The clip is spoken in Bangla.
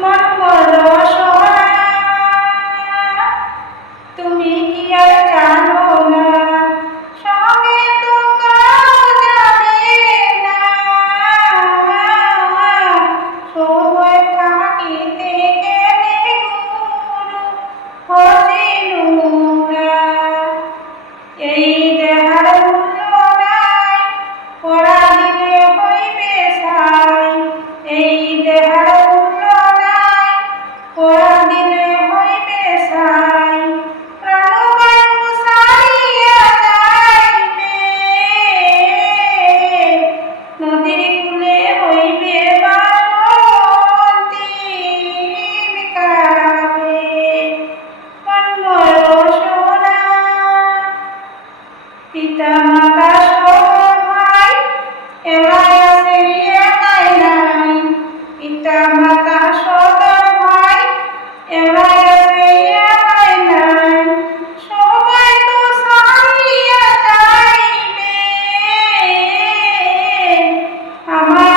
মন বড় সোনা, তুমি কি আর জানো না, সঙ্গে তো কাউ যাবে না। সময় থাকিতে গেলে গুরু হজিলু না। এই দেহার মূল্য নাই, পরাদিলে হইবে ছাই। এই দেহার মূল্য নাই, পরাদিলে হইবে ছাই। প্রাণবায়ু ছাড়িয়া যাইবে, নদীর কূলে হইবে বাসন্তী বিকালে। মন বড় সোনা, পিতা মাতা সব ভাই এলাই আছে এলাই নাই। পিতা মাতা সব ভাই এলাই আছে এলাই নাই। সবাই তো ছাড়িয়া যাইবে, আমার